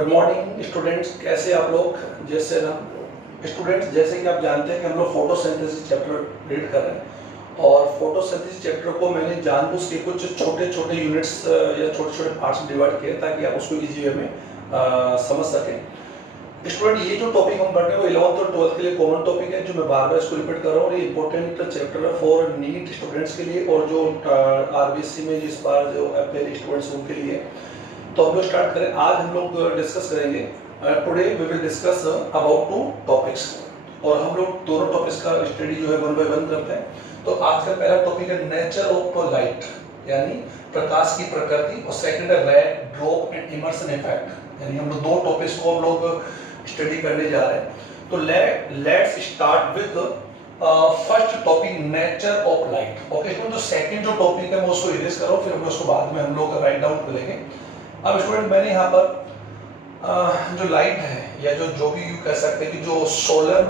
Good morning students, कैसे आप लोग। जैसे ना स्टूडेंट्स, जैसे कि आप जानते हैं कि हम लोग फोटोसिंथेसिस चैप्टर रीड कर रहे हैं और फोटोसिंथेसिस चैप्टर को मैंने जानबूझ के कुछ छोटे छोटे यूनिट्स या छोटे छोटे पार्ट्स में डिवाइड किए ताकि आप उसको इजी वे में समझ सकें। स्टूडेंट, ये जो टॉपिक हम पढ़ रहे हैं वो 11th और 12th के लिए कॉमन टॉपिक है, जो मैं बार बार इसको रिपीट कर रहा हूँ। ये इंपॉर्टेंट चैप्टर है फॉर नीट स्टूडेंट्स के लिए और जो आरबीसी में जिस बार जो अपेयर स्टूडेंट्स उनके लिए। तो हम लोग स्टार्ट करें। आज हम लोग डिस्कस करेंगे, today we will discuss about 2 topics और हम लोग दोनों टॉपिक्स का स्टडी जो है 1 बाय 1 करते हैं। तो आज का पहला टॉपिक है नेचर ऑफ लाइट, यानी प्रकाश की प्रकृति, और सेकंड है red drop and immersion effect. यानी हम लोग 2 टॉपिक्स को हम लोग स्टडी करने जा रहे हैं। तो let's start with first topic, nature of light. Okay, तो जो सेकंड जो टॉपिक है मैं उसको इरेज कर रहा हूं, फिर हम उसको बाद में हम लोग राइट डाउन करेंगे। अब स्टूडेंट, मैंने यहाँ पर जो लाइट है या जो भी यू कह सकते हैं कि जो सोलर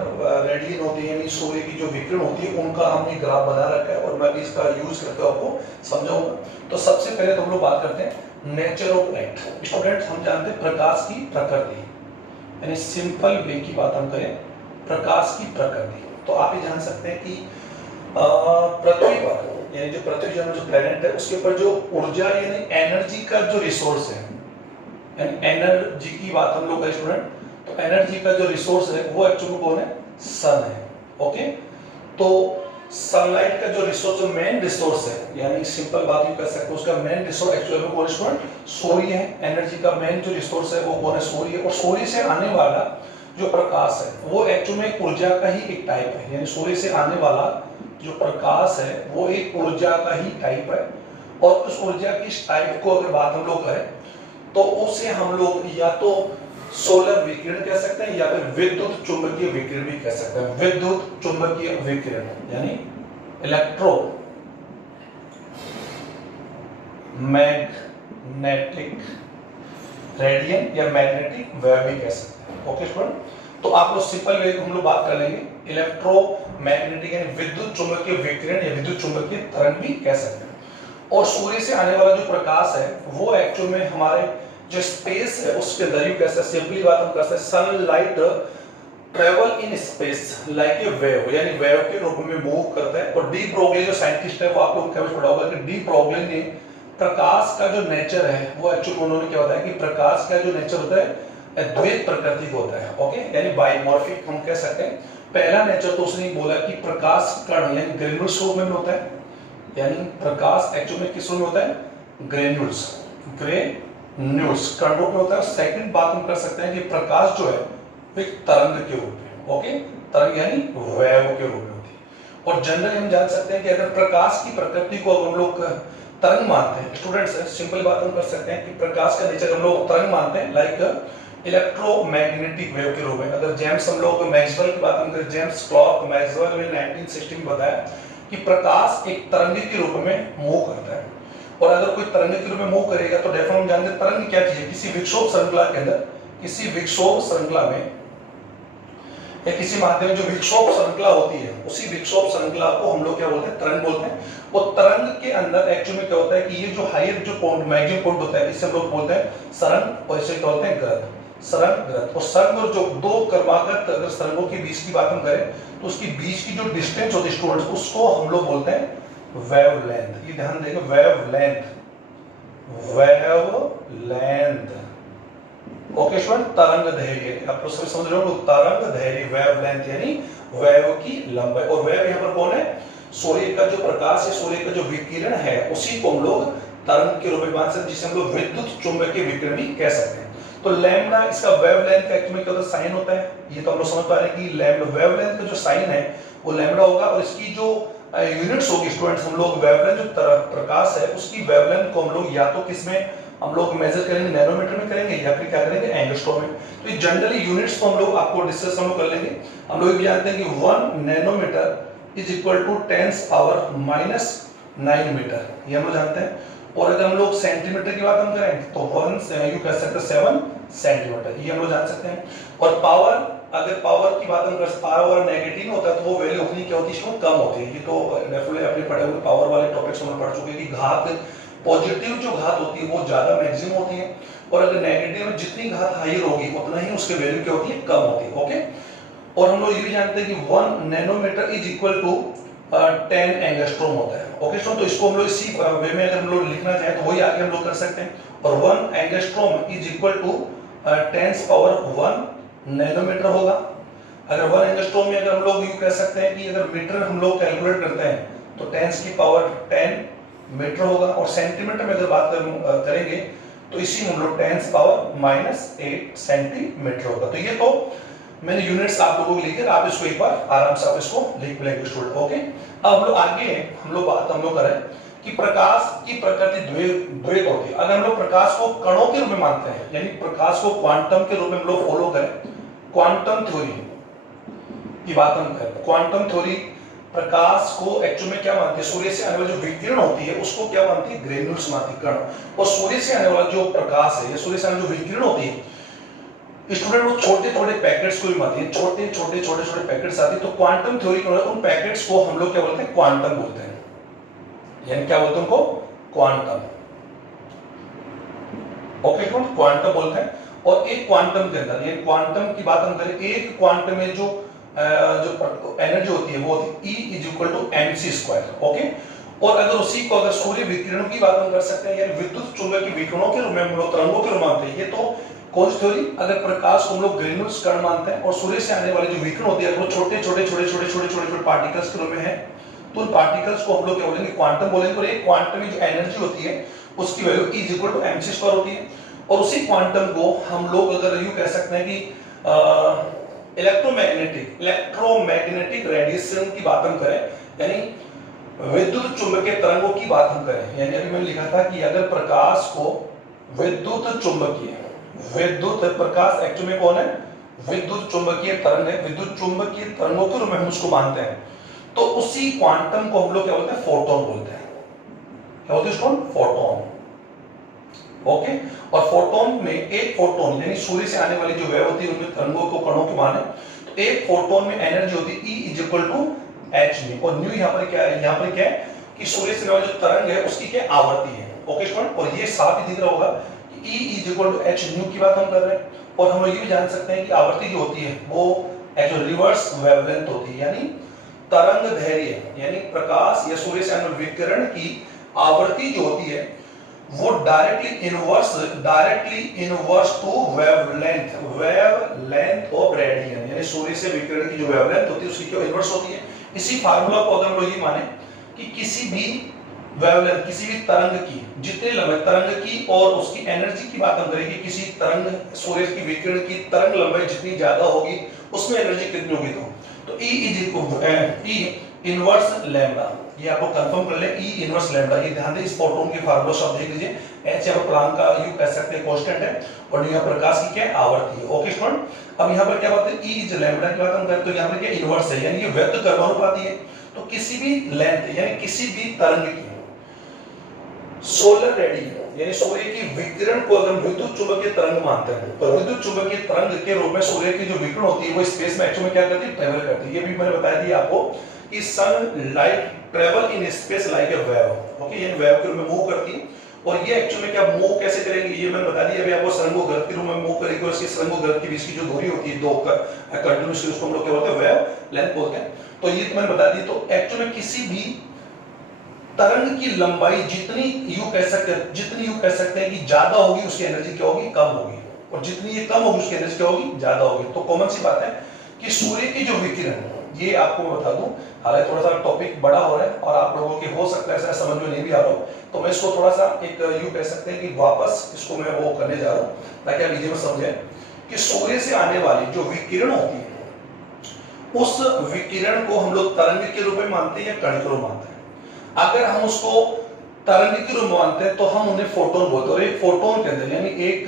रेडिएशन होती है, यानी सूर्य की जो विकिरण होती है, उनका हमने ग्राफ बना रखा है और मैं भी इसका यूज करके आपको समझाऊंगा। तो सबसे पहले तो हम लोग बात करते हैं नेचर ऑफ लाइट। स्टूडेंट, हम जानते हैं प्रकाश की प्रकृति, यानी सिंपल वे की बात हम करें, प्रकाश की प्रकृति। तो आप ये जान सकते हैं कि पृथ्वी पर, यानी जो पृथ्वी जो प्लेनेट है उसके ऊपर जो ऊर्जा यानी एनर्जी का जो रिसोर्स है, यानी एनर्जी की बात हम लोग करें स्टूडेंट, तो एनर्जी का जो रिसोर्स है वो एक्चुअली कौन है? सन है। ओके, तो सनलाइट का जो रिसोर्स, जो मेन रिसोर्स है, यानी सिंपल बात ये कर सकते हैं, उसका मेन रिसोर्स एक्चुअली कौन है स्टूडेंट? सूर्य है। एनर्जी का मेन जो रिसोर्स है वो कौन है? सूर्य है। और सूर्य से आने वाला जो प्रकाश है वो एक्चुअली एक ऊर्जा का ही एक टाइप है, यानी सूर्य से आने वाला जो प्रकाश है वो एक ऊर्जा का ही टाइप है। और उस ऊर्जा की इस टाइप को अगर बात हम लोग करें तो उसे हम लोग या तो सोलर विकिरण कह सकते हैं या फिर विद्युत चुंबकीय विकिरण भी कह सकते हैं। विद्युत चुंबकीय विकिरण यानी इलेक्ट्रो मैग्नेटिक रेडिएशन या मैग्नेटिक वेव भी कह सकते हैं। ओके स्टूडेंट, तो आप लोग सिंपल वे हम लोग बात कर लेंगे, इलेक्ट्रोमैग्नेटिक यानी विद्युत चुंबकीय विकिरण या विद्युत चुंबकीय तरंग भी कह सकते हैं। और सूर्य से आने वाला जो प्रकाश है वो एक्चुअल में हमारे जो स्पेस है उसके अंदर ही कैसे सिंपली बात हम कर सकते हैं, sunlight travel in space like a wave, यानी वेव के रूप में मूव करता है। और डी ब्रोगली जो साइंटिस्ट है वो आपको कभी पढ़ा होगा कि डी ब्रोगली ने प्रकाश का जो नेचर है वो एक्चुअली उन्होंने क्या बताया कि प्रकाश का जो नेचर होता है द्वैत प्रकृति का होता है। ओके, यानी बाइमॉर्फिक हम कह सकते हैं। पहला नेचर तो उसने बोला कि प्रकाश कण यानी ग्रेन्यूल्स रूप में होता है, यानी प्रकाश एक्चुअली में किस रूप में होता है? ग्रेन्यूल्स कण रूप में होता है। सेकंड बात हम कर सकते हैं कि प्रकाश जो है वो एक तरंग के रूप में, ओके, तरंग यानी वेव के रूप में होती है। और जनरली हम जान सकते हैं कि अगर प्रकाश की प्रकृति को हम लोग तरंग मानते हैं, स्टूडेंट्स सिंपल बात हम कर सकते हैं कि प्रकाश का नेचर हम लोग तरंग मानते हैं, लाइक इलेक्ट्रोमैग्नेटिक वेव के रूप में। अगर जेम्स हम लोग मैक्सवेल की बात हम करें, जेम्स क्लॉर्क मैक्सवेल ने 1960 में बताया कि प्रकाश एक तरंग के रूप में मूव करता है। और अगर कोई तरंग के रूप में मूव करेगा तो डेफिनेटली हम जानते हैं तरंग क्या चीज है। किसी विक्षोभ श्रृंखला के अंदर, किसी विक्षोभ श्रृंखला में या किसी माध्यम जो विक्षोभ श्रृंखला होती है, उसी विक्षोभ श्रृंखला को हम लोग क्या बोलते हैं? तरंग बोलते हैं। वो तरंग के अंदर एक्चुअली में क्या होता है कि ये जो हायर जो पॉइंट, मैक्सिमम पॉइंट होता है, इसे हम लोग बोलते हैं सरंग, और इसे क्या बोलते हैं? ग्रथ। सरंग, ग्रथ। और सरंग और जो 2 क्रमागत अगर सरंगों के बीच की बात हम करें तो उसकी बीच की जो डिस्टेंस होती है स्टूडेंट्स, उसको हम लोग बोलते हैं वेवलेंथ। ये ध्यान देंगे, वेवलेंथ, वेवलेंथ। ओके स्टूडेंट, तरंग दैर्घ्य आप लोग सभी समझ रहे हो, तरंग दैर्घ्य वेवलेंथ यानी वेव की लंबाई। और वेव यहाँ पर कौन है? सूर्य का जो प्रकाश है, सूर्य का जो विकिरण है, उसी को हम लोग तरंग के रूप में मान सकते हैं, जिसे हम लोग विद्युत चुंबकीय विकिरण भी कह सकते हैं। तो लैम्डा इसका वेवलेंथ का एक्चुअली क्या होता है? साइन होता है। ये तो हम लोग समझ पा रहे हैं कि लैम्डा वेवलेंथ का जो साइन है वो लैम्डा होगा। और इसकी जो यूनिट्स होगी स्टूडेंट्स, हम लोग वेवलेंथ जो प्रकाश है उसकी वेवलेंथ को हम लोग या तो किसमें हम लोग मेजर करेंगे? नैनोमीटर में करेंगे या फिर क्या करेंगे? एंगस्ट्रॉम में। तो ये जनरली यूनिट्स को हम लोग आपको डिस्कस हम लोग कर लेंगे। हम लोग भी जानते हैं कि 1 nanometre is equal to 10 power -9 metre, ये हम लोग जानते हैं। और अगर हम लोग सेंटीमीटर की बात हम करें तो 1 यू कह सकते हैं 7 सेंटीमीटर, ये हम लोग जान सकते हैं। और पावर, अगर पावर की बात हम करें, पावर नेगेटिव होता है तो वो वैल्यू उतनी क्या होती है? कम होती है। ये तो डेफिनेटली अपने पढ़े हुए पावर वाले टॉपिक्स में पढ़ चुके हैं कि घात, पॉजिटिव जो घात होती है वो ज्यादा मैक्सिमम होती है और अगर नेगेटिव में जितनी घात हायर होगी उतना ही उसके वैल्यू क्या होती है, कम होती है। ओके, और हम लोग ये भी जानते हैं कि 1 nanometre is equal to 10 angstrom होता है। ओके स्टूडेंट, तो इसको हम लोग इसी वे में अगर हम लोग लिखना चाहें तो वही आगे हम लोग कर सकते हैं। और 1 angstrom is equal to 10 power 1 nanometre होगा। अगर 1 एंगस्ट्रॉम में अगर हम लोग यूं कह सकते हैं कि अगर मीटर हम लोग कैलकुलेट करते हैं तो 10 की पावर 10 मीटर होगा। और सेंटीमीटर में अगर बात करेंगे तो इसी में हम लोग 10 पावर -8 सेंटीमीटर होगा। तो ये तो मैंने यूनिट्स आप लोगों को लिखे, आप इसको एक बार आराम से आप इसको लिख लेंगे स्टूडेंट। ओके, अब हम लोग आगे हम लोग बात करें कि प्रकाश की प्रकृति द्वैत होती है। अगर हम लोग प्रकाश को कणों के रूप में मानते हैं, यानी प्रकाश को क्वांटम के रूप में हम लोग फॉलो करें, क्वांटम थ्योरी की बात हम करें, क्वांटम थ्योरी प्रकाश को एक्चुअल में क्या मानती है, सूर्य से आने वाली जो विकिरण होती है उसको क्या मानती है, ग्रेन्यूल्स मानती है, कण। और सूर्य से आने वाला जो प्रकाश है या सूर्य से आने जो विकिरण होती है स्टूडेंट, वो छोटे छोटे पैकेट्स को भी मानती है, छोटे छोटे पैकेट्स आती है। तो क्वांटम थ्योरी के उन पैकेट्स को हम लोग क्या बोलते हैं, क्वांटम बोलते हैं, यानी क्या बोलते हैं उनको, क्वांटम। ओके, क्वांटम बोलते हैं। और एक क्वांटम के अंदर, ये क्वांटम की बात हम करें, एक क्वांटम में जो एनर्जी होती है वो होती है E is equal to mc²। Okay, और अगर उसी को अगर सूर्य विकिरणों की बात हम कर सकते हैं, यानी विद्युत चुंबकीय विकिरणों के रूप में हम लोग तरंगों के रूप में मानते हैं। ये तो कौन सी थ्योरी, अगर प्रकाश को हम लोग ग्रेन्यूल्स कण मानते हैं और सूर्य से आने वाले जो विकिरण होती है वो छोटे छोटे पार्टिकल्स के रूप में है, तो उन पार्टिकल्स को हम लोग क्या बोलेंगे, क्वांटम बोलेंगे। और एक क्वांटम में जो एनर्जी होती है उसकी value E is equal to mc² होती है। और उसी क्वांटम को हम लोग अगर यूं कह सकते हैं कि इलेक्ट्रोमैग्नेटिक रेडिएशन की बात हम करें, यानी विद्युत चुंबकीय तरंगों की बात हम करें, यानी अभी मैंने लिखा था कि अगर प्रकाश को विद्युत प्रकाश एक्चुअली में कौन है, विद्युत चुंबकीय तरंग है, विद्युत चुंबकीय तरंगों के रूप में हम उसको मानते हैं, तो उसी क्वांटम को हम लोग क्या बोलते हैं, फोटोन बोलते हैं। क्या बोलते हैं इसको, फोटोन। ओके, और फोटोन में एक फोटोन यानी सूर्य से आने वाली जो वेव होती है उनमें तरंगों को कणों के माने, तो एक फोटोन में एनर्जी होती है E is equal to h। और न्यू यहाँ पर क्या है कि सूर्य से आने वाली जो तरंग है उसकी क्या आवृत्ति है। ओके स्टूडेंट, और ये साफ ही दिख रहा होगा कि E is equal to h, nu की बात हम कर रहे हैं। और हम लोग ये भी जान सकते हैं कि आवृत्ति जो होती है वो जो रिवर्स वेवलेंथ होती है, यानी तरंग दैर्घ्य, यानी प्रकाश या सूर्य से आने वाले विकिरण की आवृत्ति जो होती है वो directly inverse two wavelength of radian, यानी सूर्य से विकिरण की जो वेवलेंथ होती है उसकी क्या इनवर्स होती है। इसी फार्मूला को अगर हम लोग ये माने कि किसी भी वेवलेंथ, किसी भी तरंग की जितने लंबाई तरंग की और उसकी एनर्जी की बात हम करेंगे, किसी तरंग सूर्य की विकिरण की तरंग लंबाई जितनी ज्यादा होगी उसमें एनर्जी कितनी होगी, तो E is equal E inverse lambda, ये आपको कंफर्म कर ले, E इनवर्स लैम्डा। ये ध्यान दें, इस फोटोन के फार्मूला से आप देख लीजिए, h यहाँ पर प्लांक का यू कह सकते हैं कांस्टेंट है, और यहाँ प्रकाश की क्या आवृत्ति है। ओके स्टूडेंट, अब यहाँ पर क्या बात है, E इज लैम्डा की बात हम करें तो यहाँ पर क्या इनवर्स है, यानी ये व्यक्त कर्मानुपाती है। तो किसी भी लेंथ यानी किसी भी तरंग की सोलर रेडिएशन यानी सूर्य की विकिरण को अगर विद्युत चुंबकीय तरंग मानते हैं, तो विद्युत चुंबकीय तरंग के रूप में सूर्य की जो विकिरण होती है वो स्पेस में एक्चुअली क्या करती है, ट्रेवल करती है। ये भी मैंने बताया दिया आपको कि sunlight travel in space like a wave. Okay, ये वेव के रूप में मूव करती है। और ये एक्चुअली में क्या मूव कैसे करेंगे ये मैंने बता दिया, अभी आपको सरंगोग्रत के रूप में मूव करेगी और इसकी सरंगोग्रत के बीच की जो दूरी होती है दो कंटिन्यूसली, उसको हम लोग क्या बोलते हैं, वेव लेंथ बोलते हैं। तो ये तो मैंने बता दी। तो एक्चुअली में किसी भी तरंग की लंबाई जितनी यू कह सकते हैं कि ज्यादा होगी उसकी एनर्जी क्या होगी, कम होगी, और जितनी ये कम होगी उसकी एनर्जी क्या होगी, ज्यादा होगी। तो कॉमन सी बात है कि सूर्य की जो विकिरण, ये आपको मैं बता दूं, हालांकि थोड़ा सा टॉपिक बड़ा हो रहा है और आप लोगों के हो सकता है ऐसा समझ में नहीं भी आ रहा हो, तो मैं इसको थोड़ा सा एक यू कह सकते हैं कि वापस इसको मैं वो करने जा रहा हूं ताकि आप इजी में समझें कि सूर्य से आने वाली जो विकिरण होती है उस विकिरण को हम लोग तरंग के रूप में मानते हैं या कण के रूप में मानते हैं। अगर हम उसको तरंग के रूप में मानते हैं तो हम उन्हें फोटोन बोलते हैं। और एक फोटोन के अंदर यानी एक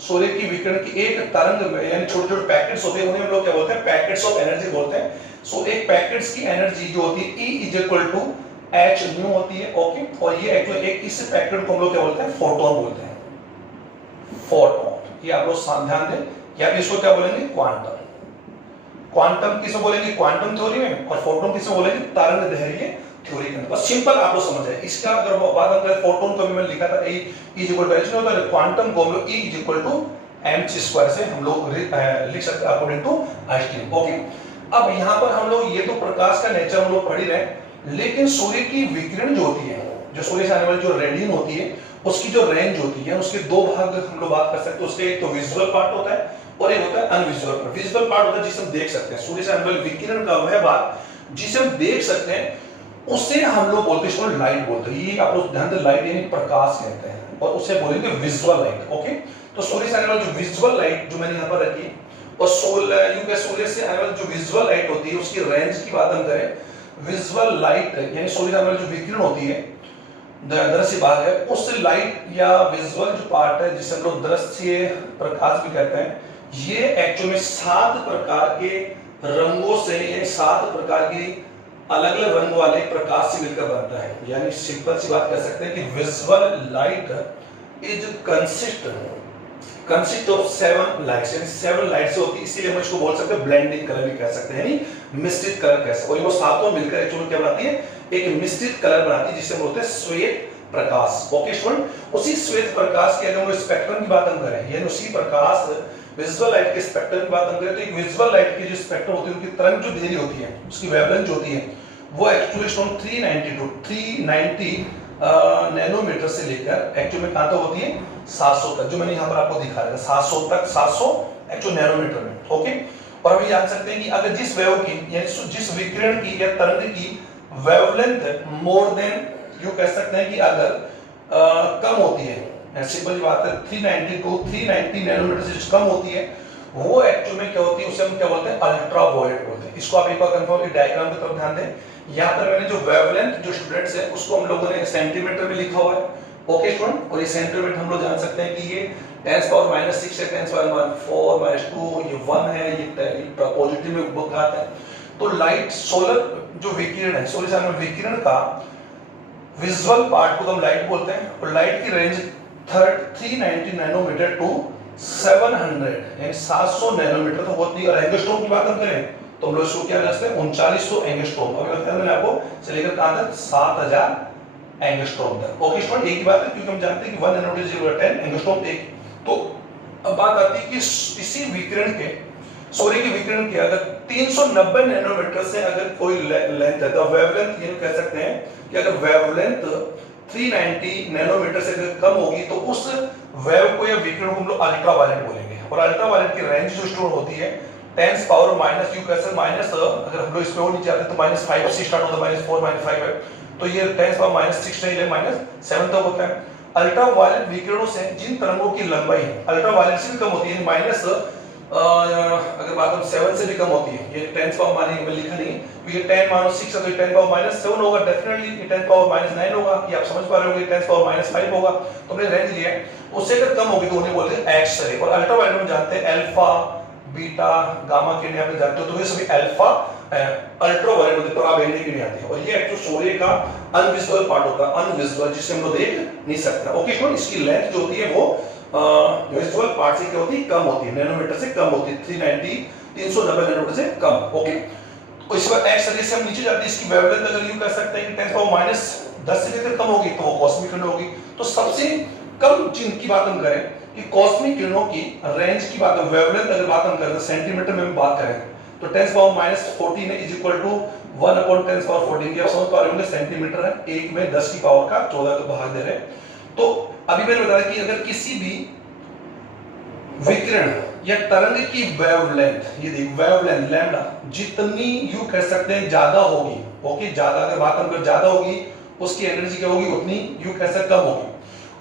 सूर्य की विकिरण की एक तरंग में यानी छोटे छोटे पैकेट्स होते हैं, उन्हें हम लोग क्या बोलते हैं, पैकेट्स ऑफ एनर्जी बोलते हैं। सो एक पैकेट्स की एनर्जी जो होती है E is equal to h nu होती है। ओके, और ये एक्चुअली एक इस पैकेट को हम लोग क्या बोलते हैं, फोटोन बोलते हैं, फोटोन। ये आप लोग ध्यान दें, या इसको क्या बोलेंगे, क्वांटम। क्वांटम किसे बोलेंगे, क्वांटम थ्योरी में, और फोटोन किसे बोलेंगे, तरंग दैर्घ्य थ्योरी के अंदर, बस सिंपल आप लोग समझ जाए। इसका अगर बात हम करें फोटोन को, मैंने लिखा था E is equal to h होता है, क्वांटम को हम लोग E is equal to mc square से हम लोग लिख सकते हैं अकॉर्डिंग टू आइंस्टीन। ओके, अब यहाँ पर हम लोग ये तो प्रकाश का नेचर हम लोग पढ़ ही रहे हैं, लेकिन सूर्य की विकिरण जो होती है, जो सूर्य से आने वाली जो रेडिएशन होती है, उसकी जो रेंज होती है, उसके दो भाग हम लोग बात कर सकते हैं। उसके एक तो विजुअल पार्ट होता है और एक होता है अनविजुअल पार्ट। विजुअल पार्ट होता है जिसे हम देख सकते हैं, सूर्य से आने वाली विकिरण का वह भाग जिसे हम देख सकते हैं, उसे हम लोग बोलते हैं लाइट बोलते हैं। ये आप लोग ध्यान दें, लाइट यानी प्रकाश कहते हैं, और उसे बोलेंगे विजुअल लाइट। ओके, तो सूर्य से आने वाली जो विजुअल लाइट जो मैंने यहाँ पर रखी, और सूर्य से आने वाली जो विजुअल लाइट होती है उसकी रेंज की बात हम करें, विजुअल लाइट यानी सूर्य से आने वाली जो विकिरण होती है, दृश्य भाग है, उस लाइट या विजुअल जो पार्ट है जिसे हम लोग दृश्य प्रकाश भी कहते हैं, ये एक्चुअली में 7 प्रकार के रंगों से यानी 7 प्रकार की अलग अलग रंग वाले प्रकाश से मिलकर बनता है। यानी सिंपल सी बात कह सकते हैं कि visual light is consist of 7 lights, यानी 7 लाइट्स होती है, इसीलिए हम इसको बोल सकते हैं ब्लेंडिंग कलर भी कह सकते हैं, यानी मिश्रित कलर कह सकते हैं। और वो सातों मिलकर एक्चुअली क्या बनाती है, एक मिश्रित कलर बनाती है जिसे बोलते हैं श्वेत प्रकाश। ओके स्टूडेंट, उसी श्वेत प्रकाश के अगर स्पेक्ट्रम की बात हम करें, यानी उसी प्रकाश विजुअल लाइट के स्पेक्ट्रम की बात हम करें, तो एक विजुअल लाइट की जो स्पेक्ट्रम होती है, उनकी तरंग जो दैर्घ्य होती है, उसकी वेवलेंथ जो होती है, वो एक्चुअली स्टूडेंट 390 नैनोमीटर से लेकर एक्चुअली में कहां तक होती है, 700 तक, जो मैंने यहाँ पर आपको दिखा रहा था 700 तक, 700 एक्चुअल नैनोमीटर में। ओके, और हम ये जान सकते हैं कि अगर जिस वेव की यानी जिस विकिरण की या तरंग की वेवलेंथ मोर देन, यू कह सकते हैं कि अगर कम होती है, सिंपल बात है, 390 नैनोमीटर से जो कम होती है, वो एक्चुअल में क्या होती है, उसे हम क्या बोलते हैं, अल्ट्रा वायलेट बोलते हैं। इसको आप एक बार कंफर्म डायग्राम की तरफ ध्यान दें। यहाँ पर मैंने जो वेवलेंथ जो स्टूडेंट्स है उसको हम लोगों ने सेंटीमीटर में लिखा हुआ है। ओके स्टूडेंट, और ये सेंटीमीटर हम लोग जान सकते हैं कि ये 10 पावर -6 है, 10 पावर -4 -2, ये 1 है, ये पॉजिटिव में बुक आता है। तो लाइट सोलर जो विकिरण है, सूर्य से आने वाले विकिरण का विजुअल पार्ट को हम लाइट बोलते हैं, और लाइट की रेंज 390 नैनोमीटर टू 700 यानी 700 नैनोमीटर तक होती है। और एंगस्ट्रॉम की बात हम करें तो हम लोग इसको क्या करते हैं, 3900 एंगस्ट्रॉम। अभी बताया मैंने आपको, से लेकर कहां तक, 7000 एंगस्ट्रॉम तक। ओके स्टूडेंट, एक ही बात है, क्योंकि हम जानते हैं कि 1 नैनोमीटर इज 10 एंगस्ट्रॉम एक। तो अब बात आती है कि इसी विकिरण के, सूर्य के विकिरण के अगर 390 नैनोमीटर से अगर कोई लेंथ है, तो वेवलेंथ ये कह सकते हैं कि अगर वेवलेंथ 390 नैनोमीटर से अगर कम होगी, तो उस वेव को या विकिरण को हम लोग अल्ट्रावायलेट बोलेंगे। और अल्ट्रावायलेट की रेंज जो स्टोर होती है 10 पावर माइनस, यू कैसे माइनस, अगर हम लोग इसमें वो नीचे आते तो -5 से स्टार्ट होता है, -4 -5 है, तो ये 10 पावर -6 नहीं, -7 तक होता है। अल्ट्रावायलेट विकिरणों से जिन तरंगों की लंबाई अल्ट्रावायलेट से भी कम होती है, माइनस अगर बात हम 7 से भी कम होती है, ये 10 पावर माने मैं लिखा नहीं है, तो ये 10 - 6 है, तो 10 पावर -7 होगा, डेफिनेटली ये 10 पावर -9 होगा, ये आप समझ पा रहे होंगे, 10 पावर -5 होगा। तो हमने रेंज लिया है, उससे अगर कम होगी तो उन्हें बोलते हैं एक्स रे। और अल्ट्रावायलेट में जानते हैं अल्फा, बीटा, गामा किरणें आप जानते हो, तो ये सभी अल्फा अल्ट्रावायलेट होते हैं, तो आप एनडी किरणें आती है। और ये एक्चुअली सूर्य का अनविजुअल पार्ट होता है, अनविजुअल, जिसे हम लोग देख नहीं सकते। ओके स्टूडेंट, इसकी लेंथ जो होती है वो विजुअल पार्ट से क्या होती है, कम होती है, नैनोमीटर से कम होती है, 390 नैनोमीटर से कम। ओके, तो इस बार एक्स रे से हम नीचे जाते हैं, इसकी वेवलेंथ अगर यूं कह सकते हैं कि 10 पावर -10 से लेकर कम होगी तो वो कॉस्मिक किरण होगी। तो सबसे कम जिनकी बात हम करें कि कॉस्मिक किरणों की रेंज की बात, वेवलेंथ अगर बात हम करें सेंटीमीटर में बात करें तो 10 power -14 is equal to 1/10 power 14 की आप समझ पा रहे होंगे, सेंटीमीटर है, 1 में 10 की पावर का 14 का भाग दे रहे हैं। तो अभी मैंने बताया कि अगर किसी भी विकिरण या तरंग की वेवलेंथ, ये देख वेवलेंथ लैम्डा जितनी यू कह सकते हैं ज्यादा होगी, ओके, ज्यादा अगर बात हम करें ज्यादा होगी, उसकी एनर्जी क्या होगी, उतनी यू कह सकते कम होगी।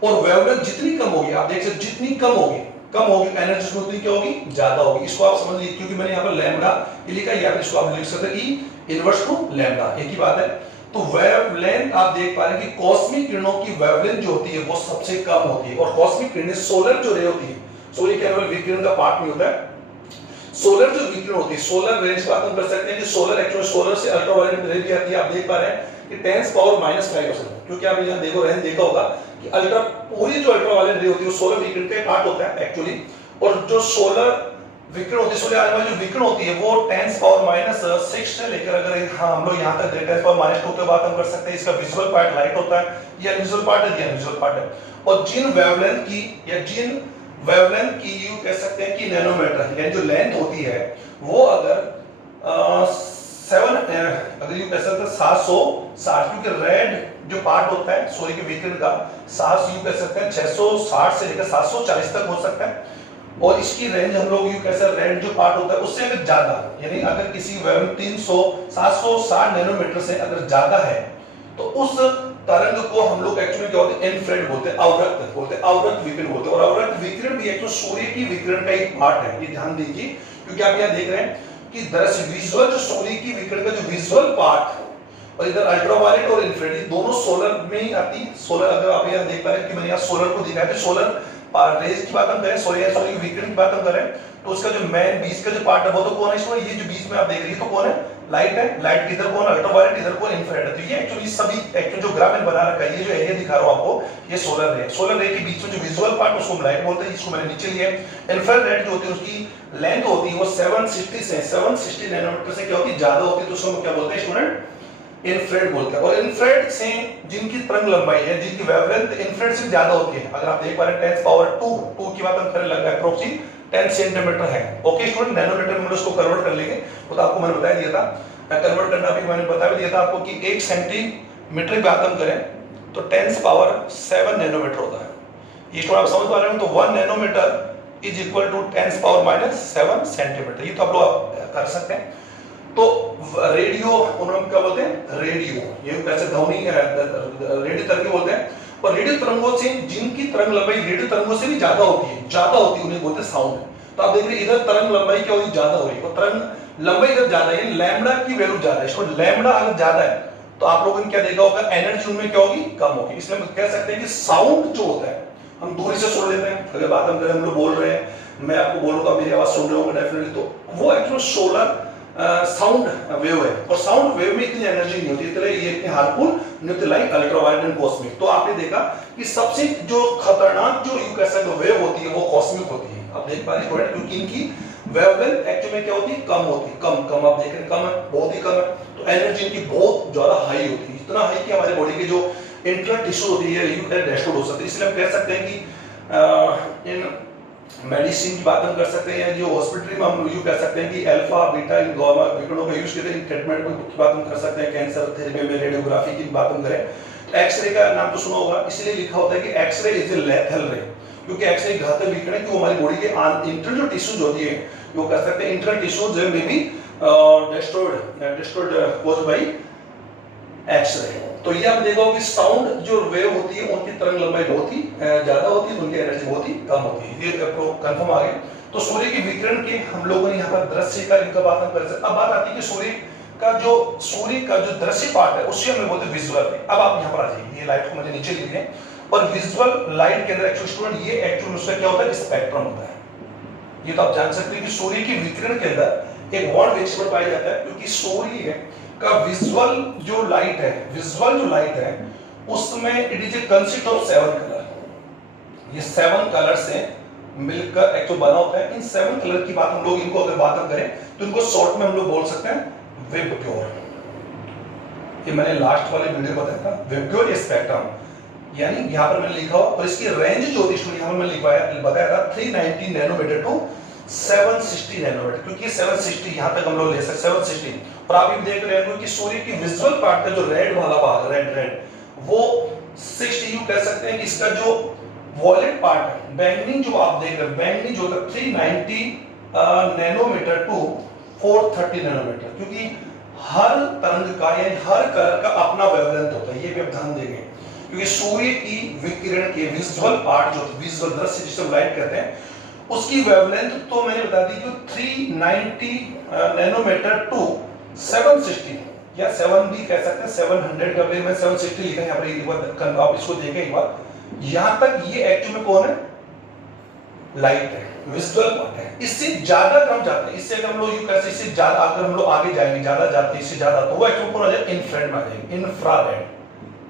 और वेवलेंथ जितनी कम होगी, आप देख सकते जितनी कम होगी एनर्जी उतनी क्या होगी, ज्यादा होगी। इसको आप समझ लीजिए, क्योंकि मैंने यहाँ पर लैम्डा लिखा है, या फिर इसको आप लिख सकते हैं ई इनवर्स टू लैम्डा, एक ही बात है। तो वेवलेंथ आप देख पा रहे हैं कि कॉस्मिक किरणों की वेवलेंथ जो होती है वो सबसे कम होती है। और कॉस्मिक किरणें सोलर जो रे होती है, सूर्य के केवल विकिरण का पार्ट नहीं होता है, सोलर जो विकिरण होती है, सोलर रेंज बात हम कर सकते हैं कि सोलर एक्चुअली सोलर से अल्ट्रावायलेट रे भी आती है। आप देख पा रहे हैं कि 10 पावर -5%, क्योंकि आप यहाँ देखो रेंज देखा होगा कि पूरी जो अल्ट्रावायलेट रे होती है वो सोलर विकिरण का पार्ट होता है एक्चुअली। और जो सोलर विकिरण होती है, सूर्य आने वाली जो विकिरण होती है वो 10⁻⁶ से लेकर, अगर हम लोग यहाँ तक 10⁻² के बात हम कर सकते हैं। इसका विजुअल पार्ट लाइट होता है, ये अनविजुअल पार्ट है, ये अनविजुअल पार्ट है। और जिन वेवलेंथ की यू कह सकते हैं कि नैनोमीटर, यानी जो लेंथ होती है वो अगर 7 अगर यू कह सकते हैं 760, क्योंकि रेड जो पार्ट होता है सूर्य के विकिरण का 7 यू कह सकते हैं 660 से लेकर 740 तक हो सकता है। और इसकी रेंज हम लोग यू कह सकते हैं, रेड जो पार्ट होता है उससे अगर ज्यादा, यानी अगर किसी वेवलेंथ 760 नैनोमीटर से अगर ज्यादा है तो उस तरंग को हम लोग एक्चुअली क्या होते हैं, इन्फ्रारेड बोलते हैं, अवरक्त बोलते हैं, अवरक्त विकिरण बोलते हैं। और अवरक्त विकिरण भी एक्चुअली सूर्य की विकिरण का एक पार्ट है, ये ध्यान दीजिए, क्योंकि आप यहाँ देख रहे हैं कि दरअसल विजुअल जो सूर्य की विकिरण का जो विजुअल पार्ट और इधर अल्ट्रावायलेट और इंफ्रारेड दोनों सोलर में ही आती। सोलर अगर आप यहाँ देख पा रहे हैं कि मैंने यहाँ सोलर को दिखाया, तो सोलर रेज की बात हम करें, सूर्य की विकिरण की बात हम करें, तो उसका जो मेन बीच का जो पार्ट है वो तो कौन है इसमें, ये जो बीच में आप देख रही है तो कौन है, लाइट है। लाइट इधर कौन, अल्ट्रावायलेट, इधर कौन, इंफ्रारेड है। तो ये एक्चुअली सभी एक्चुअली जो ग्राफ मैंने बना रखा है, ये जो एरिया दिखा रहा हूं आपको, ये सोलर रे। सोलर रे के बीच में जो विजुअल पार्ट उसको हम लाइट बोलते हैं, इसको मैंने नीचे लिया है। इंफ्रारेड जो होती है उसकी लेंथ होती है वो 760 नैनोमीटर से क्या होती है, ज्यादा होती है, तो उसको क्या बोलते हैं स्टूडेंट, इंफ्रारेड बोलते हैं। और इंफ्रारेड से जिनकी तरंग लंबाई है, जिनकी वेवलेंथ इंफ्रारेड से ज्यादा होती है, अगर आप देख पा रहे हैं 10⁻², की बात हम करें लगभग अप्रोक्सीमेटली 10 सेंटीमीटर है। ओके स्टूडेंट, नैनोमीटर में उसको कन्वर्ट कर लेंगे, वो तो आपको मैंने बता दिया था, कन्वर्ट करना भी मैंने बता भी दिया था आपको कि 1 सेंटीमीटर की बात हम करें तो 10⁻7 नैनोमीटर होता है। ये थोड़ा आप समझ पा रहे हो, तो 1 nanometre is equal to 10⁻7 centimetre. ये तो आप लोग कर सकते हैं। तो रेडियो उन्होंने क्या बोलते हैं, रेडियो, ये कैसे ध्वनि रेडियो तरंग बोलते हैं। और रेडियो तरंगों से जिनकी तरंग लंबाई रेडियो तरंगों से भी ज्यादा होती है उन्हें बोलते हैं साउंड। तो आप देख रहे हैं इधर तरंग लंबाई क्या होगी, ज्यादा हो रही है, और तरंग लंबाई इधर ज्यादा है, लैम्बडा की वैल्यू ज्यादा है। इसको लैम्बडा अगर ज्यादा है तो आप लोगों ने क्या देखा होगा, एनर्जी उनमें क्या होगी, कम होगी। इसलिए हम कह सकते हैं कि साउंड जो होता है हम दूरी से सुन लेते हैं, अगर बात हम करें, हम लोग बोल रहे हैं, मैं आपको बोलूंगा, मेरी आवाज सुन रहे होंगे डेफिनेटली, तो वो एक्चुअली सोलर साउंड वेव है। और साउंड वेव में इतनी एनर्जी नहीं होती, इसलिए ये इतने हार्मफुल नहीं होते लाइक अल्ट्रावायलेट एंड कॉस्मिक। तो आपने देखा कि सबसे जो खतरनाक जो यू कह सकते हो वेव होती है वो कॉस्मिक होती है। आप देख पा रहे हैं क्योंकि इनकी वेवलेंथ एक्चुअली में क्या होती है, कम होती है, कम आप देख रहे हैं, कम है, बहुत ही कम है। तो एनर्जी इनकी बहुत ज्यादा हाई होती है, इतना हाई कि हमारे बॉडी के जो इंटरनल टिश्यू होती है यू कैन डेस्ट्रॉय हो सकती है। इसलिए हम कह सकते हैं कि इन मेडिसिन की बात हम कर सकते हैं, जो हॉस्पिटल में हम यू कह सकते हैं कि अल्फा बीटा इन गामा विकिरणों का यूज करते हैं ट्रीटमेंट की बात हम कर सकते हैं। कैंसर थेरेपी में रेडियोग्राफी की बात हम करें। एक्सरे का नाम तो सुना होगा, इसलिए लिखा होता है कि एक्सरे इज ए लेथल रे, क्योंकि एक्सरे घातक विकिरण है कि वो हमारी बॉडी के इंटरनल जो टिश्यूज होती है, वो कह सकते हैं इंटरनल टिश्यूज में भी डिस्ट्रॉयड कॉज्ड बाय एक्सरे। तो ये आप देखो कि साउंड जो वेव होती है उनकी तरंग लंबाई बहुत ही ज्यादा होती है, उनकी एनर्जी बहुत ही कम होती है। ये आपको कंफर्म आ गया। तो सूर्य के विकिरण के हम लोगों ने यहाँ पर दृश्य का इनका बात हम कर सकते। अब बात आती है कि सूर्य का जो दृश्य पार्ट है उससे हम बोलते हैं विजुअल। अब आप यहाँ पर आ जाइए, ये लाइट को मुझे नीचे लिख दें। और विजुअल लाइट के अंदर एक्चुअली स्टूडेंट ये एक्चुअली उसका क्या होता है, स्पेक्ट्रम होता है। ये तो आप जान सकते हैं कि सूर्य के विकिरण के अंदर एक बॉन्ड वेक्टर पाया जाता है, क्योंकि सूर्य का विजुअल जो लाइट है उसमें it is a consist of 7 colour. ये 7 कलर से मिलकर एक तो बना होता है। इन 7 कलर की बात हम लोग इनको अगर बात हम करें तो इनको शॉर्ट में हम लोग बोल सकते हैं वेबक्योर। ये मैंने लास्ट वाले वीडियो में बताया था, वेबक्योर स्पेक्ट्रम, यानी यहाँ पर मैंने लिखा हुआ, और इसकी रेंज जो होती है यहाँ पर मैंने बताया था 390 नैनोमीटर टू 760 नैनोमीटर, क्योंकि 760 यहाँ तक हम लोग ले सकते 760। और आप भी देख रहे हैं कि सूर्य की विजुअल पार्ट का जो रेड वाला भाग, रेड वो 60 यू कह सकते हैं कि इसका जो वॉयलेट पार्ट है, बैंगनी जो आप देख रहे हैं, बैंगनी जो 390 नैनोमीटर टू 430 नैनोमीटर, क्योंकि हर तरंग का यानी हर कलर का अपना वेवलेंथ होता है। ये भी आप ध्यान देंगे, क्योंकि सूर्य की विकिरण के विजुअल पार्ट जो विजुअल दृश्य जिसे लाइट कहते हैं, उसकी वेवलेंथ तो मैंने बता दी कि 390 नैनोमीटर टू 760 या 7 भी कह सकते हैं, 700 का में 760 लिखा है यहाँ पर, एक बार आप इसको देखें एक बार, यहाँ तक ये एक्चुअली में कौन है, लाइट है, विजुअल पार्ट है। इससे ज्यादा कम जाते हैं, इससे अगर हम लोग कैसे इससे ज्यादा अगर हम लोग आगे जाएंगे, ज्यादा जाते हैं इससे ज्यादा, तो वो एक्चुअली कौन आ जाए, इंफ्रारेड में आ जाएंगे, इंफ्रारेड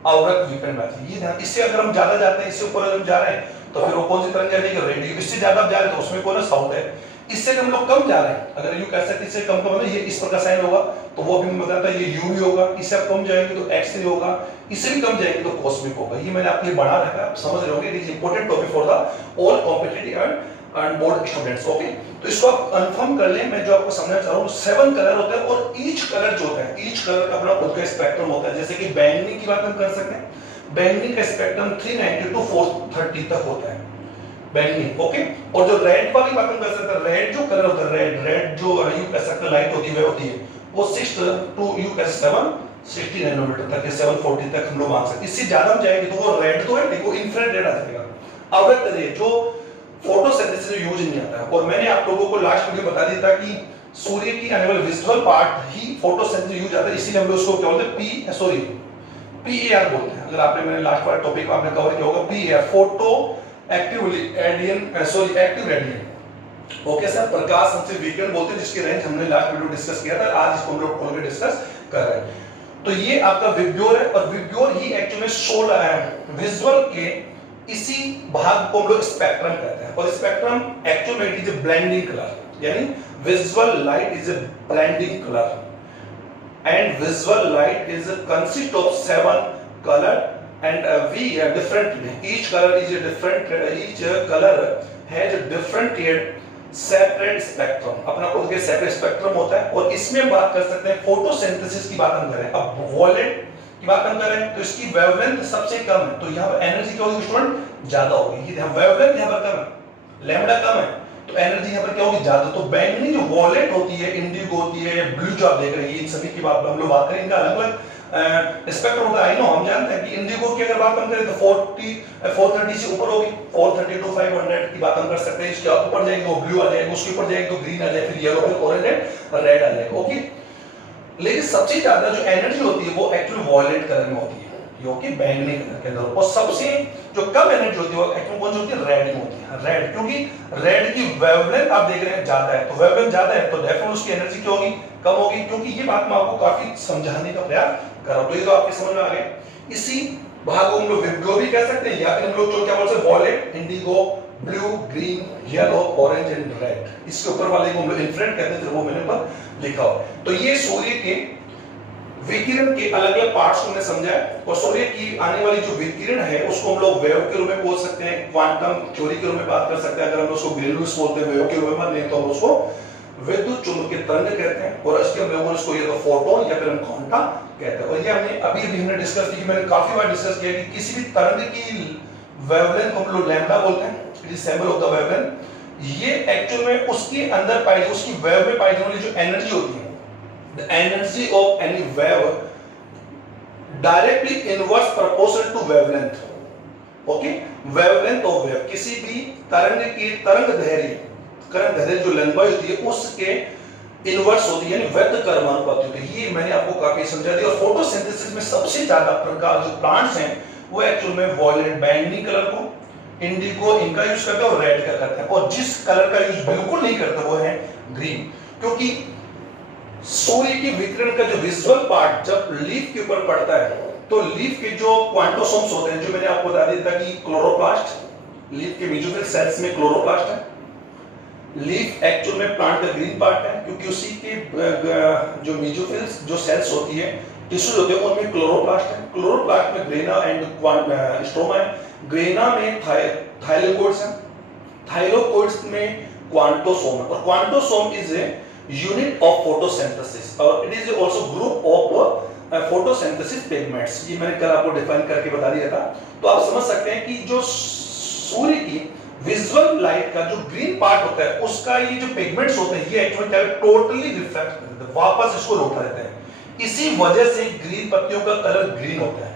अवरक्त विकिरण में आ जाएगी। ये ध्यान, इससे अगर हम ज्यादा जाते हैं, इससे ऊपर अगर हम जा रहे हैं तो फिर वो कौन सी तरंग जाएगी, रेडियो। इससे ज्यादा जा रहे हैं तो उसमें कौन है, साउंड है। इससे हम लोग कम जा रहे हैं, अगर यू कह सकते इससे कम का मतलब ये इस प्रकार साइन होगा तो वो भी मैं बताता ये यू भी होगा, इससे आप कम जाएंगे तो एक्स भी होगा, इससे भी कम जाएंगे तो कॉस्मिक होगा। ये मैंने आपके लिए बढ़ा रखा है, आप समझ रहे होंगे। It is important topic for the all competitive and board students. Okay, तो इसको आप कंफर्म कर लें। मैं जो आपको समझना चाह रहा हूँ 7 कलर होते हैं और ईच कलर जो होता है, ईच कलर का अपना खुद का स्पेक्ट्रम होता है। जैसे कि बैंगनी की बात हम कर सकते हैं, बैंगनी का स्पेक्ट्रम 390 टू 430 तक होता है बैंगनी। ओके, और जो रेड वाली बात हम कर सकते हैं, रेड जो कलर होता है, रेड जो यू कह सकते हैं लाइट होती है वह होती है वो 6 टू यू कह 760 नैनोमीटर तक, 740 तक हम लोग मान सकते हैं। इससे ज्यादा हम जाएंगे तो वो रेड तो है लेकिन वो इंफ्रारेड आ जाएगा, अवरक्त रे जो फोटोसिंथेसिस में यूज नहीं आता है। और मैंने आप लोगों को लास्ट वीडियो बता दिया था कि सूर्य की आने वाले विजुअल पार्ट ही फोटोसिंथेसिस यूज आता है, इसीलिए हम लोग उसको क्या बोलते हैं पीएआर बोलते हैं। अगर आपने मैंने लास्ट वाला टॉपिक आपने कवर किया होगा, PAR photo active radian. Okay sir, प्रकाश संश्लेषित विकिरण बोलते हैं जिसकी रेंज हमने लास्ट वीडियो डिस्कस किया था, आज इसको हम लोग खोल के डिस्कस कर रहे हैं। तो ये आपका विब्योर है और विब्योर ही एक्चुअली सोलर है विजुअल के इसी भाग को हम लोग स्पेक्ट्रम कहते हैं। और spectrum actually it is a blending colour, यानी visual light is a blending colour and visual light is consist of 7 color and we differently each color is a different each color has a different separate spectrum, अपना खुद के separate spectrum होता है। और इसमें हम बात कर सकते हैं फोटोसिंथेसिस की बात हम करें, अब वॉलेट की बात हम करें तो इसकी वेवलेंथ सबसे कम है, तो यहाँ पर एनर्जी क्या होगी स्टूडेंट ज्यादा होगी। ये वेवलेंथ यहाँ पर कम है, लैम्डा कम है तो एनर्जी यहाँ पर क्या होगी ज्यादा। तो बैंगनी जो वॉलेट होती है, इंडिगो होती है या ब्लू जो आप देख रहे हैं, इन सभी की बात हम लोग बात करें, इनका अलग अलग स्पेक्ट्रम होता है। आई नो, हम जानते हैं कि इंडिगो की अगर बात हम करें तो 430 से ऊपर होगी, 430 टू 500 की बात हम कर सकते हैं। इसके ऊपर जाएंगे तो ब्लू आ जाएगा, उसके ऊपर जाएंगे तो ग्रीन आ जाएगा, फिर येलो, फिर ऑरेंज एंड रेड आ जाएगा। ओके, लेकिन सबसे ज्यादा जो एनर्जी होती है वो एक्चुअली वॉलेट कलर में होती है, जो कि बैंगनी कलर के अंदर। और सबसे जो कम एनर्जी होती है वो एक्चुअली कौन सी होती है, रेड में होती है। रेड क्योंकि रेड की वेवलेंथ आप देख रहे हैं ज्यादा है, तो वेवलेंथ ज्यादा है तो डेफिनेटली उसकी एनर्जी क्या होगी, कम होगी। क्योंकि ये बात मैं आपको काफी समझाने का प्रयास कर रहा हूं, तो ये तो आपके समझ में आ गया। इसी भाग को हम लोग विब्गो भी कह सकते हैं, या फिर हम लोग जो क्या बोल सकते हैं wallet, Indigo, blue, green, yellow, orange and red. इसके ऊपर वाले को हम लोग इंफ्रारेड कहते हैं, वो मैंने ऊपर लिखा हो। तो ये सूर्य के विकिरण के अलग अलग पार्ट्स को हमने समझा है। और सूर्य की आने वाली जो विकिरण है उसको हम लोग वेव के रूप में बोल सकते हैं, क्वांटम थ्योरी के रूप में बात कर सकते हैं। अगर हम उसको ग्रेनुल्स बोलते हैं वेव के रूप में, नहीं तो हम उसको विद्युत चुंबकीय तरंग कहते हैं। और इसके हम लोग उसको या तो फोटोन या फिर हम क्वांटा कहते हैं। और ये हमने अभी हमने डिस्कस की, मैंने काफी बार डिस्कस किया कि किसी भी तरंग की वेवलेंथ को हम लोग लैम्डा बोलते हैं, it is symbol of the wavelength. ये एक्चुअल में उसके अंदर पाई, उसकी वेव में पाई जाने वाली जो एनर्जी होती है, the energy of any wave directly inverse proportional to wavelength. Okay, wavelength of wave, किसी भी तरंग की तरंग दैर्ध्य जो लंबाई होती है उसके इनवर्स होती है, यानी व्यक्त कर्मानुपाती होती है। ये मैंने आपको काफी समझा दिया। और फोटोसिंथेसिस में सबसे ज्यादा प्रकार जो प्लांट्स हैं वो एक्चुअल में वॉयलेट बैंगनी कलर को, इंडिगो इनका यूज करते हैं और रेड का करते हैं। और जिस कलर का यूज बिल्कुल नहीं करते वो है ग्रीन, क्योंकि सूर्य की विकिरण का जो विजुअल पार्ट जब लीफ के ऊपर पड़ता है तो लीफ के जो क्वांटोसोम्स होते हैं, जो मैंने आपको बता दिया था कि क्लोरोप्लास्ट, लीफ के मेसोफिल सेल्स में क्लोरोप्लास्ट है। लीफ एक्चुअल में प्लांट का ग्रीन पार्ट है, क्योंकि उसी के जो मेसोफिल जो सेल्स होती है, टिश्यूज होते हैं, उनमें क्लोरोप्लास्ट है। क्लोरोप्लास्ट में ग्रेना एंड स्ट्रोमा है। ग्रेना में थाइलोकोइड्स है, थाइलोकोइड्स में क्वांटोसोम है। और quantosome is a unit of photosynthesis और it is also group of photosynthesis pigments. ये मैंने कल आपको डिफाइन करके बता दिया था। तो आप समझ सकते हैं कि जो सूर्य की विजुअल लाइट का जो ग्रीन पार्ट होता है उसका ये जो पिगमेंट्स होते हैं ये एक्चुअली क्या टोटली रिफ्लेक्ट कर देते हैं, वापस इसको लौटा देते हैं। इसी वजह से ग्रीन पत्तियों का कलर ग्रीन होता है।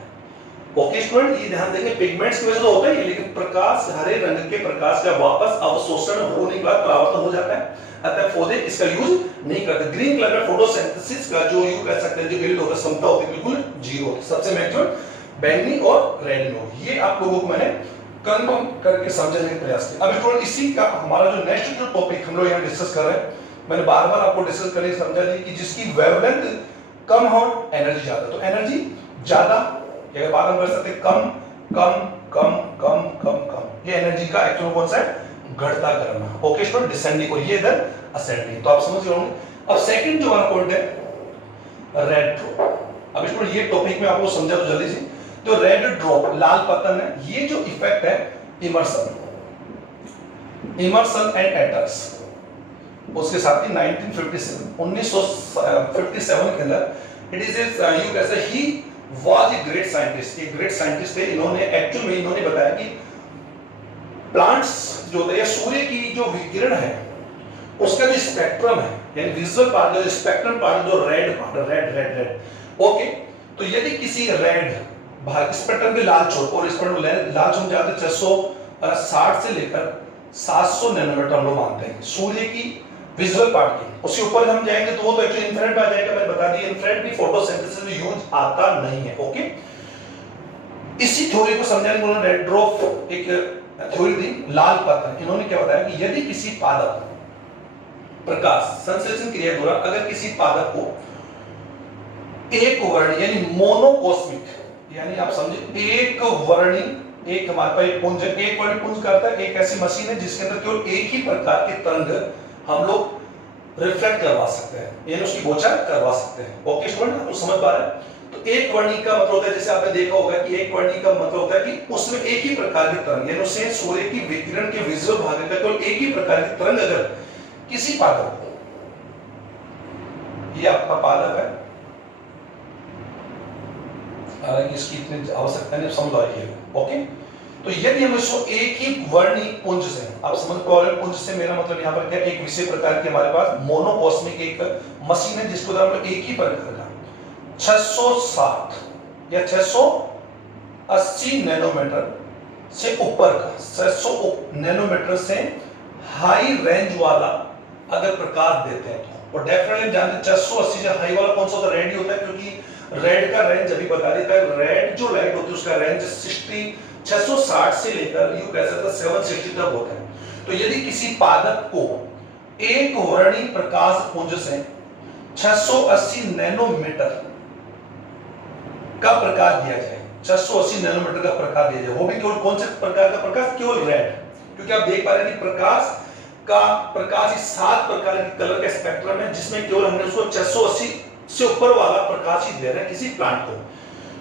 ओके स्टूडेंट, ये ध्यान देंगे पिगमेंट्स की वजह से होता है, लेकिन प्रकाश, हरे रंग के प्रकाश का वापस अवशोषण होने के बाद परावर्तन हो जाता है, अतः पौधे इसका यूज नहीं करते। ग्रीन कलर में फोटोसिंथेसिस का जो यू कह सकते हैं जो यील्ड होता है, क्षमता होती है बिल्कुल जीरो होती है। सबसे मैक्सिमम बैंगनी और रेड में होगी। ये आप लोगों को मैंने कंफर्म करके समझने का प्रयास किया। अब स्टूडेंट इसी का हमारा जो नेक्स्ट जो टॉपिक हम लोग यहाँ डिस्कस कर रहे हैं, मैंने बार बार आपको डिस्कस करके समझा दी कि जिसकी वेवलेंथ कम हो एनर्जी ज्यादा। तो एनर्जी ज्यादा की अगर बात हम कर सकते हैं कम कम कम कम कम कम, ये एनर्जी का एक्चुअल कौन सा है घटता करना। ओके स्टूडेंट, डिसेंडिंग और ये इधर असेंडिंग। तो आप समझ गए होंगे। अब सेकंड जो हमारा पॉइंट है रेड ड्रॉप। अब स्टूडेंट ये टॉपिक में आपको समझा तो जल्दी से, तो रेड ड्रॉप लाल पतन है, ये जो इफेक्ट है इमर्सन एंड एटर्स, उसके साथ ही 1957 के अंदर it is you can say he was a great scientist, एक ग्रेट साइंटिस्ट थे। इन्होंने एक्चुअल में इन्होंने बताया कि प्लांट्स जो होते हैं, सूर्य की जो विकिरण है उसका जो स्पेक्ट्रम है, यानी विजुअल पार्ट जो स्पेक्ट्रम पार्ट जो रेड पार्ट रेड ओके, तो यदि किसी रेड भाग स्पेक्ट्रम के लाल छोर और स्पेक्ट्रम लाल छोर जाते 660 से लेकर 700 नैनोमीटर हम लोग मानते हैं सूर्य की विजुअल पार्ट की। उसके ऊपर हम जाएंगे तो वो तो एक्चुअली इंफ्रारेड में आ जाएगा। मैंने बता दिया इंफ्रारेड भी फोटोसिंथेसिस में यूज आता नहीं है। ओके, इसी थ्योरी को समझाने के लिए रेड ड्रॉप एक थ्योरी दी लाल पतन। इन्होंने क्या बताया कि यदि किसी पादप प्रकाश संश्लेषण क्रिया द्वारा अगर किसी पादप को एक वर्ण यानी मोनोकॉस्मिक, यानी आप समझे एक वर्णी, एक हमारे पास एक पुंज, एक वर्णी पुंज करता है, एक ऐसी मशीन है जिसके अंदर केवल एक ही प्रकार के तरंग हम लोग रिफ्लेक्ट करवा सकते हैं, यानी उसकी गोचर करवा सकते हैं। ओके स्टूडेंट, आप समझ पा रहे हैं? तो एक वर्णी का मतलब होता है, जैसे आपने देखा होगा कि एक वर्णी का मतलब होता है कि उसमें एक ही प्रकार की तरंग, यानी उससे सूर्य की विकिरण के विजुअल भाग का केवल एक ही प्रकार की तरंग अगर किसी पादप को, ये आपका पादप है, हालांकि इसकी इतनी आवश्यकता नहीं, समझ आइएगा। ओके, तो यदि हम इसको एक ही वर्णी पुंज से, आप समझ पा रहे हो, पुंज से मेरा मतलब यहाँ पर क्या, एक विशेष प्रकार की हमारे पास मोनोकॉस्मिक एक मशीन है जिसको हम एक ही प्रकार का 660 या 680 नैनोमीटर से ऊपर का, 600 नैनोमीटर से हाई रेंज वाला अगर प्रकाश देते हैं तो, और डेफिनेटली जानते 680 से हाई वाला कौन सा होता है, रेड ही होता है, क्योंकि रेड का रेंज अभी बता देता है, रेड जो लाइट होती है उसका रेंज 660 से लेकर यू कह सकते 760 तक होता है। तो यदि किसी पादप को एक वर्णी प्रकाश पुंज से 680 नैनोमीटर का प्रकाश दिया जाए, 680 नैनोमीटर का प्रकाश दिया जाए, वो भी केवल कौन से प्रकार का प्रकाश, केवल रेड, क्योंकि आप देख पा रहे हैं कि प्रकाश इस 7 प्रकार के कलर का स्पेक्ट्रम है जिसमें केवल हमने उसको 680 से ऊपर वाला प्रकाश ही दे रहे हैं किसी प्लांट को।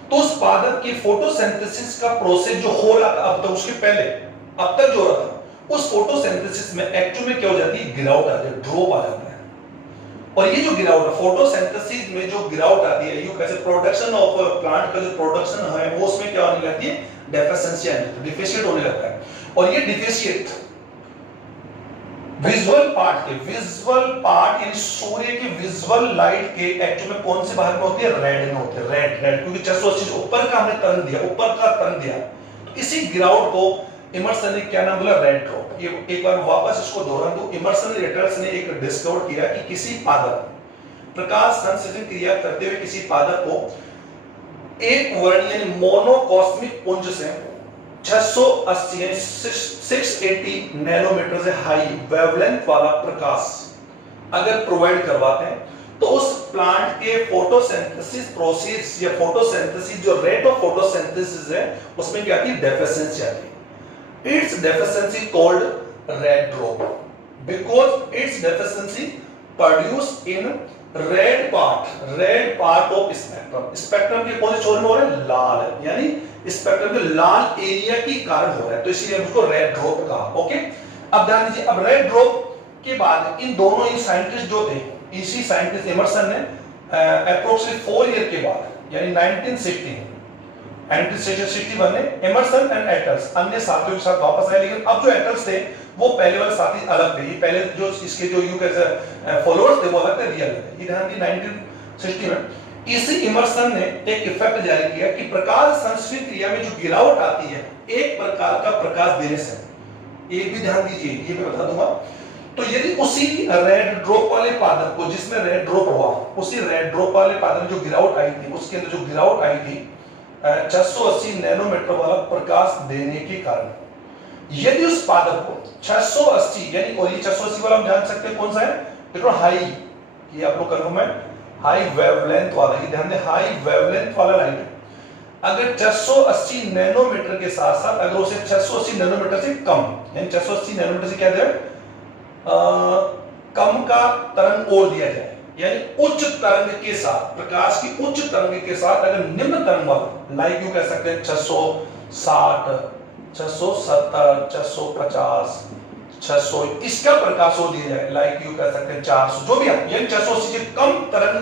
तो उस पादप की फोटोसिंथेसिस का प्रोसेस जो हो रहा था अब तक, उसके पहले अब तक जो हो रहा था, उस फोटोसिंथेसिस में एक्चुअली में क्या हो जाती है, गिरावट आती है, ड्रॉप आ जाता है। और ये जो गिरावट है फोटोसिंथेसिस में जो गिरावट आती है, यू कैसे प्रोडक्शन ऑफ प्लांट का जो प्रोडक्शन है वो उसमें क्या होने लगती है, डेफिशिएंसी, डिफिशिएंट होने लगता है। और ये डिफिशिएंट विजुअल पार्ट यानी सूर्य की विजुअल लाइट के एक्चुअल में कौन से भाग में होती है, रेड में होती है, रेड, क्योंकि 680 से ऊपर का हमने तरंग दिया, ऊपर का तरंग दिया, तो इसी गिरावट को इमर्सन ने क्या नाम बोला, रेड ड्रॉप। ये एक बार वापस इसको दोहरा दूं, इमर्सन रिटर्स ने एक डिस्कवर किया कि किसी पादप प्रकाश संश्लेषण क्रिया करते हुए किसी पादप को एक वर्ण यानी मोनोकॉस्मिक पुंज से 680 680 नैनोमीटर से हाई वेवलेंथ वाला प्रकाश अगर प्रोवाइड करवाते हैं तो उस प्लांट के फोटोसिंथेसिस प्रोसेस या फोटोसिंथेसिस जो रेट ऑफ फोटोसिंथेसिस है उसमें क्या आती है, डेफिशिएंसी आती है। Its deficiency called red drop because its deficiency produced in red part of spectrum। Spectrum के कौन से छोर में हो रहा है, लाल है, यानी स्पेक्ट्रम के लाल एरिया के कारण हो रहा है, तो इसीलिए उसको रेड ड्रॉप कहा। ओके, अब ध्यान दीजिए, अब रेड ड्रॉप के बाद इन दोनों इन साइंटिस्ट जो थे, इसी साइंटिस्ट इमर्सन ने अप्रोक्सीमेटली 4 ईयर के बाद यानी 1961 में इमर्सन एंड एटर्स अन्य साथियों के साथ वापस आए, लेकिन अब जो एटर्स थे वो पहले वाले साथी अलग थे, पहले जो इसके जो यू कैसे फॉलोअर्स थे वो अलग थे, रियल थे। ये ध्यान दी 1960 में इसी इमर्सन ने एक इफेक्ट जारी किया कि प्रकाश संश्लेषण क्रिया में जो गिरावट आती है एक प्रकार का प्रकाश देने से, ये भी ध्यान दीजिए, ये मैं बता दूंगा। तो यदि उसी रेड ड्रॉप वाले पादप को, जिसमें रेड ड्रॉप हुआ, उसी रेड ड्रॉप वाले पादप में जो गिरावट आई थी, उसके अंदर जो गिरावट आई थी 680 नैनोमीटर वाला प्रकाश देने के कारण, यदि उस पादप को 680 यानी, और ये 680 वाला हम जान सकते हैं कौन सा है, देखो हाई, ये आप लोग कंफर्म है, हाई वेवलेंथ वाला, ये ध्यान दें, हाई वेवलेंथ वाला लाइट अगर 680 नैनोमीटर के साथ साथ अगर उसे 680 नैनोमीटर से कम, यानी 680 नैनोमीटर से क्या जाए कम का तरंग और दिया जाए, यानी उच्च तरंग के साथ, प्रकाश की उच्च तरंग के साथ अगर निम्न तरंग वाला, लाइक यू कह सकते हैं 660, 670, 650, 600, इसका प्रकाश और दिया जाए, लाइक यू कह सकते हैं 400, जो भी है, यानी 680 से कम तरंग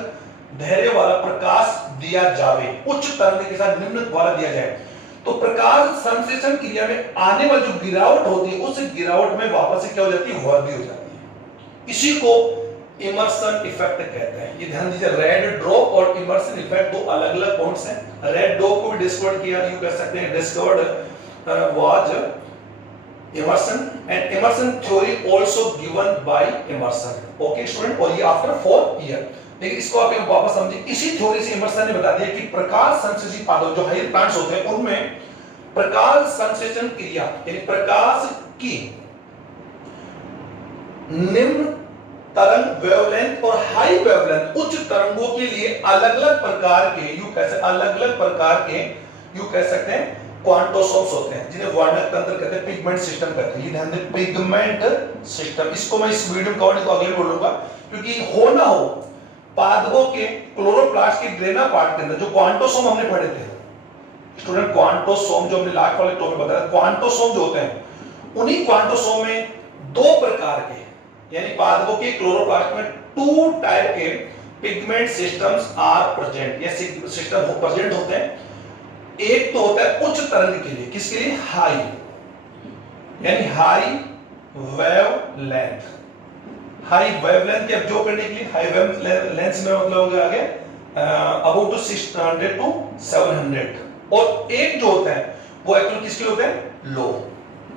धैर्य वाला प्रकाश दिया जावे, उच्च तरंग के साथ निम्न वाला दिया जाए, तो प्रकाश संश्लेषण क्रिया में आने वाली जो गिरावट होती है, उस गिरावट में वापस से क्या हो जाती है, वृद्धि हो जाती है। इसी को इमर्सन इफेक्ट कहते हैं। ये ध्यान दीजिए, रेड ड्रॉप और इमर्सन इफेक्ट दो अलग अलग पॉइंट्स हैं। रेड ड्रॉप को भी डिस्कवर किया, यू कह सकते हैं discovered was Emerson, and Emerson theory also given by Emerson. Okay student, और ये आफ्टर 4 ईयर। लेकिन इसको आप वापस समझिए, इसी थ्योरी से इमर्सन ने बता दिया कि प्रकाश संश्लेषी पादप जो हायर प्लांट्स होते हैं उनमें प्रकाश संश्लेषण क्रिया, यानी प्रकाश की निम्न तरंग वेवलेंथ और हाई वेवलेंथ उच्च तरंगों के लिए अलग अलग प्रकार के यू कह सकते हैं क्वांटोसोम्स होते हैं, जिन्हें वर्णक तंत्र कहते हैं, पिगमेंट सिस्टम कहते हैं। ये ध्यान दें, पिगमेंट सिस्टम। इसको मैं इस वीडियो में कवर नहीं, तो अगले में बोलूंगा, क्योंकि हो ना हो पादपों के क्लोरोप्लास्ट के ग्रेना पार्ट के अंदर जो क्वांटोसोम हमने पढ़े थे स्टूडेंट, क्वांटोसोम जो हमने लास्ट वाले टॉपिक में बताया, क्वांटोसोम जो होते हैं, उन्हीं क्वांटोसोम में दो प्रकार के, यानी पादपों के क्लोरोप्लास्ट में 2 टाइप के पिगमेंट सिस्टम्स आर प्रेजेंट, या सिस्टम प्रेजेंट होते हैं। एक तो होता है उच्च तरंग के लिए, किसके लिए, हाई, यानी हाई वेवलेंथ, हाई वेवलेंथ के ऑब्जर्व करने के लिए, हाई वेवलेंथ में मतलब हो गया आगे अबाउट टू 600 टू 700, और एक जो होता है वो एक्चुअली किसके लिए होता है,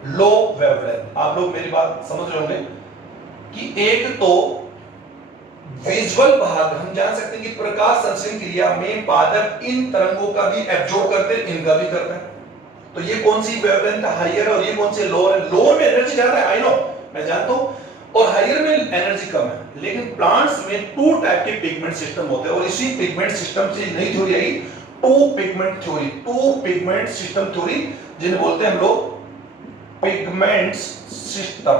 लो वेवलेंथ। आप लोग मेरी बात समझ रहे होंगे कि एक तो विजुअल भाग, हम जान सकते हैं कि प्रकाश संश्लेषण क्रिया में पादप इन तरंगों का भी एब्जॉर्ब करते हैं, इनका भी करते हैं। तो ये कौन सी वेवलेंथ हायर और ये कौन सी लोअर है? लोअर में एनर्जी ज्यादा है, आई नो, मैं जानता हूं, और हायर में एनर्जी कम है। लेकिन प्लांट्स में 2 टाइप के पिगमेंट सिस्टम होते हैं, और इसी पिगमेंट सिस्टम से नई थ्योरी आई, 2 पिगमेंट सिस्टम थ्योरी, जिन्हें बोलते हैं हम लोग पिगमेंट सिस्टम।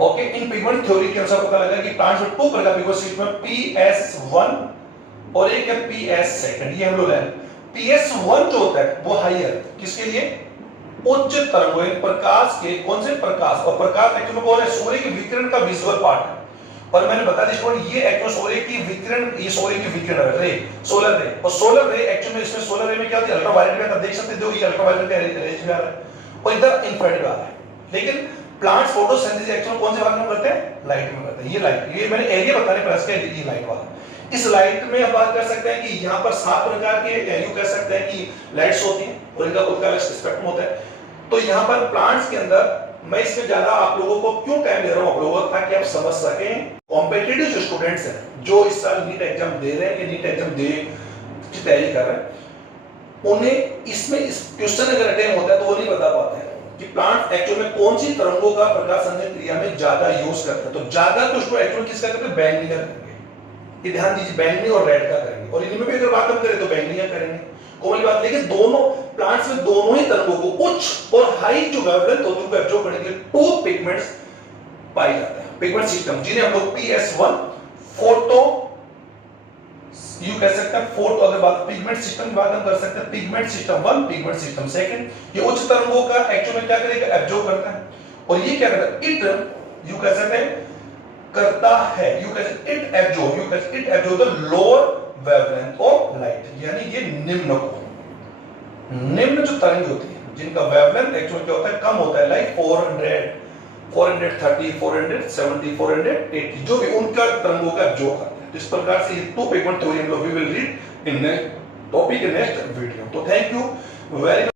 ओके, इन पिगमेंट थ्योरी के अनुसार पता लगा कि प्लांट्स में 2 प्रकार पिगमेंट सिस्टम है, PS1 और एक है PS2। ये हम लोग हैं। PS1 जो होता है वो हायर, किसके लिए, उच्च तरंगों, प्रकाश के, कौन से प्रकाश, और प्रकाश एक्चुअली में कौन है, सूर्य के विकिरण का विजुअल पार्ट है। और मैंने बता दिया स्टूडेंट, ये एक्चुअली सूर्य की विकिरण, ये सूर्य की विकिरण रे, सोलर रे, और सोलर रे एक्चुअली में, इसमें सोलर रे में क्या होती है, अल्ट्रावायलेट में, आप देख सकते हो ये अल्ट्रावायलेट का रेंज में आ रहा है, और इधर इंफ्रारेड आ रहा है। लेकिन प्लांट्स फोटोसिंथेसिस एक्चुअली कौन से भाग में करते हैं, लाइट में करते हैं। ये लाइट, ये मैंने एरिया बताने प्लस का, ये लाइट वाला। इस लाइट में हम बात कर सकते हैं कि यहाँ पर 7 प्रकार के, यू कह सकते हैं कि लाइट्स होती हैं, और इनका खुद का स्पेक्ट्रम होता है। तो यहाँ पर प्लांट्स के अंदर मैं इसमें ज्यादा आप लोगों को क्यों टाइम दे रहा हूँ आप लोगों को, ताकि आप समझ सकें। कॉम्पिटिटिव जो स्टूडेंट्स हैं, जो इस साल नीट एग्जाम दे रहे हैं, नीट एग्जाम दे की तैयारी कर रहे हैं, उन्हें इसमें इस क्वेश्चन अगर अटेम्प्ट होता है तो वो नहीं बता पाते हैं कि प्लांट एक्चुअल में कौन सी तरंगों का प्रकाश संश्लेषण क्रिया में ज्यादा यूज करते हैं। तो ज्यादा तो उसको एक्चुअल किसका करते हैं, बैंगनी का करेंगे। ये ध्यान दीजिए, बैंगनी और रेड का करेंगे, और इनमें भी अगर बात हम करें तो बैंगनी का करेंगे, कॉमन बात। लेकिन दोनों प्लांट्स में दोनों ही तरंगों को, उच्च और हाई जो वेवलेंथ होती है उनको एब्जॉर्ब करने के लिए 2 पिगमेंट्स पाए जाते हैं, पिगमेंट सिस्टम, जिन्हें हम लोग PS1 फोटो, यू कह सकते हैं फोटो, अगर बात पिगमेंट सिस्टम की बात हम कर सकते हैं, पिगमेंट सिस्टम 1, पिगमेंट सिस्टम 2। ये उच्च तरंगों का एक्चुअल में क्या करेगा, एब्जॉर्ब करता है, और ये क्या करता है, इट, यू कह सकते हैं करता है, यू कह सकते it absorb the lower wavelength of light, यानी ये निम्न को, निम्न जो तरंग होती है जिनका वेवलेंथ एक्चुअली क्या होता है, कम होता है, लाइक 400, 430, 470, 480, जो भी उनका तरंगों का एब्जॉर्ब करता है। इस प्रकार से 2 पिगमेंट थ्योरी हम लोग we will read in next topic, in next video. तो थैंक यू वेरी